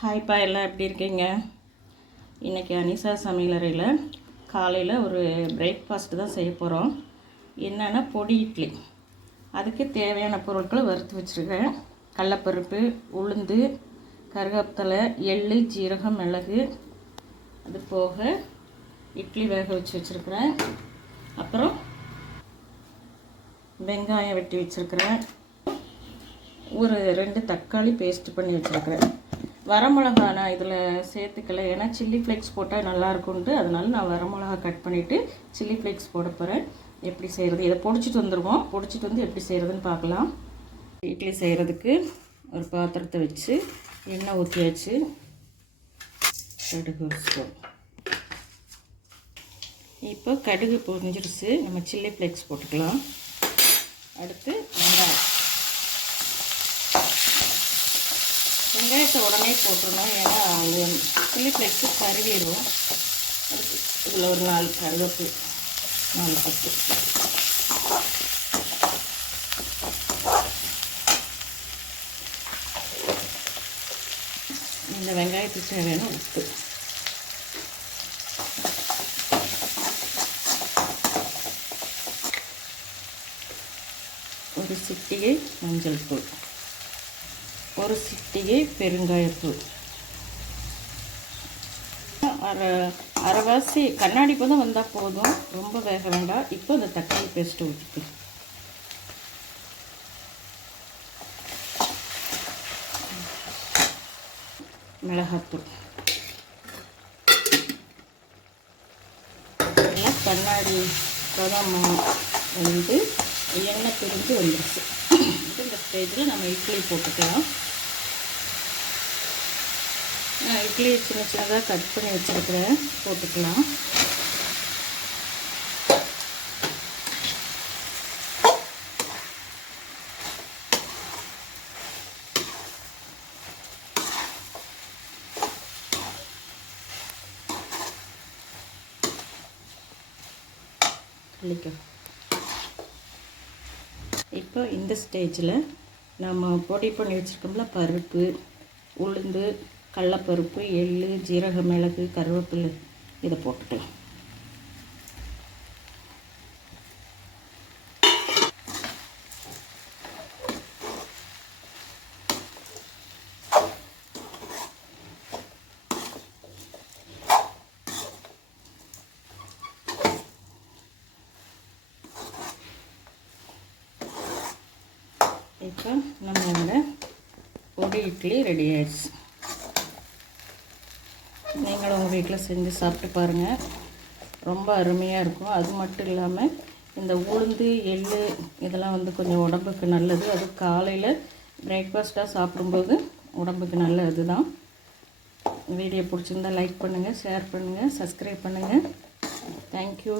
ஹாய்ப்பா, எல்லாம் எப்படி இருக்கீங்க? இன்றைக்கி அனிஷா சமையலறையில் காலையில் ஒரு பிரேக்ஃபாஸ்ட்டு தான் செய்ய போகிறோம். என்னென்னா பொடி இட்லி. அதுக்கு தேவையான பொருட்களை வறுத்து வச்சுருக்கேன். கடலப்பருப்பு, உளுந்து, கருவேப்பிலை, எள், ஜீரகம், மிளகு, அது போக இட்லி வேக வச்சு வச்சுருக்கிறேன். அப்புறம் வெங்காயம் வெட்டி வச்சுருக்கிறேன். ஒரு 2 தக்காளி பேஸ்ட் பண்ணி வச்சுருக்கிறேன். வரமிளகா நான் இதில் சேர்த்துக்கல, ஏன்னா சில்லி ஃப்ளேக்ஸ் போட்டால் நல்லாயிருக்குன்ட்டு, அதனால நான் வரமிளகா கட் பண்ணிவிட்டு சில்லி ஃப்ளேக்ஸ் போட போகிறேன். எப்படி செய்கிறது, இதை பொடிச்சிட்டு வந்துடுவோம். பொடிச்சிட்டு வந்து எப்படி செய்கிறதுன்னு பார்க்கலாம். இட்லி செய்கிறதுக்கு ஒரு பாத்திரத்தை வச்சு எண்ணெய் ஊற்றியாச்சு. கடுகு வச்சுட்டோம். இப்போ கடுகு பொரிஞ்சிருச்சு. நம்ம சில்லி ஃப்ளேக்ஸ் போட்டுக்கலாம். அடுத்து வெங்காயத்தை உடனே போட்டுருணும், ஏன்னா அது சில்லி ஃப்ளேக்ஸு கருவிடும். அதுக்கு இதில் ஒரு 4 கருவேப்பு, 4 பத்து. இந்த வெங்காயத்துக்கு தேவையான உப்பு, ஒரு சிட்டிகை மஞ்சள் தூள், ஒரு சிட்டிகை பெருங்காயத்தூள், அரைவாசி கண்ணாடி பதம் வந்தால் போதும், ரொம்ப வேக வேண்டாம். இப்போ இந்த தக்காளி பேஸ்ட்டு ஊற்றிக்கலாம். மிளகாத்தூள் எல்லாம் கண்ணாடி பதம் வந்து எண்ணெய் பிரிஞ்சு வந்துடுச்சு. இந்த ஸ்டேஜில் நம்ம இட்லி போட்டுக்கலாம். நான் இட்லி சின்ன சின்னதாக கட் பண்ணி வச்சுருக்கிறேன், போட்டுக்கலாம். இப்போ இந்த ஸ்டேஜில் நம்ம பொடி பண்ணி வச்சுருக்கோம்ல, பருப்பு, உளுந்து, கடலப்பருப்பு, எள், ஜீரக, மிளகு, கருவேப்பிலை, இதை போட்டுக்கலாம். இப்போ நம்மளோட பொடி இட்லி ரெடி ஆயிடுச்சு. நீங்களும் உங்கள் வீட்டில் செஞ்சு சாப்பிட்டு பாருங்கள், ரொம்ப அருமையாக இருக்கும். அது மட்டும் இல்லாமல் இந்த உளுந்து, எள் இதெல்லாம் வந்து கொஞ்சம் உடம்புக்கு நல்லது. அது காலையில் பிரேக்ஃபாஸ்ட்டாக சாப்பிடும்போது உடம்புக்கு நல்லது தான். வீடியோ பிடிச்சிருந்தால் லைக் பண்ணுங்கள், ஷேர் பண்ணுங்கள், சப்ஸ்கிரைப் பண்ணுங்கள். தேங்க்யூ.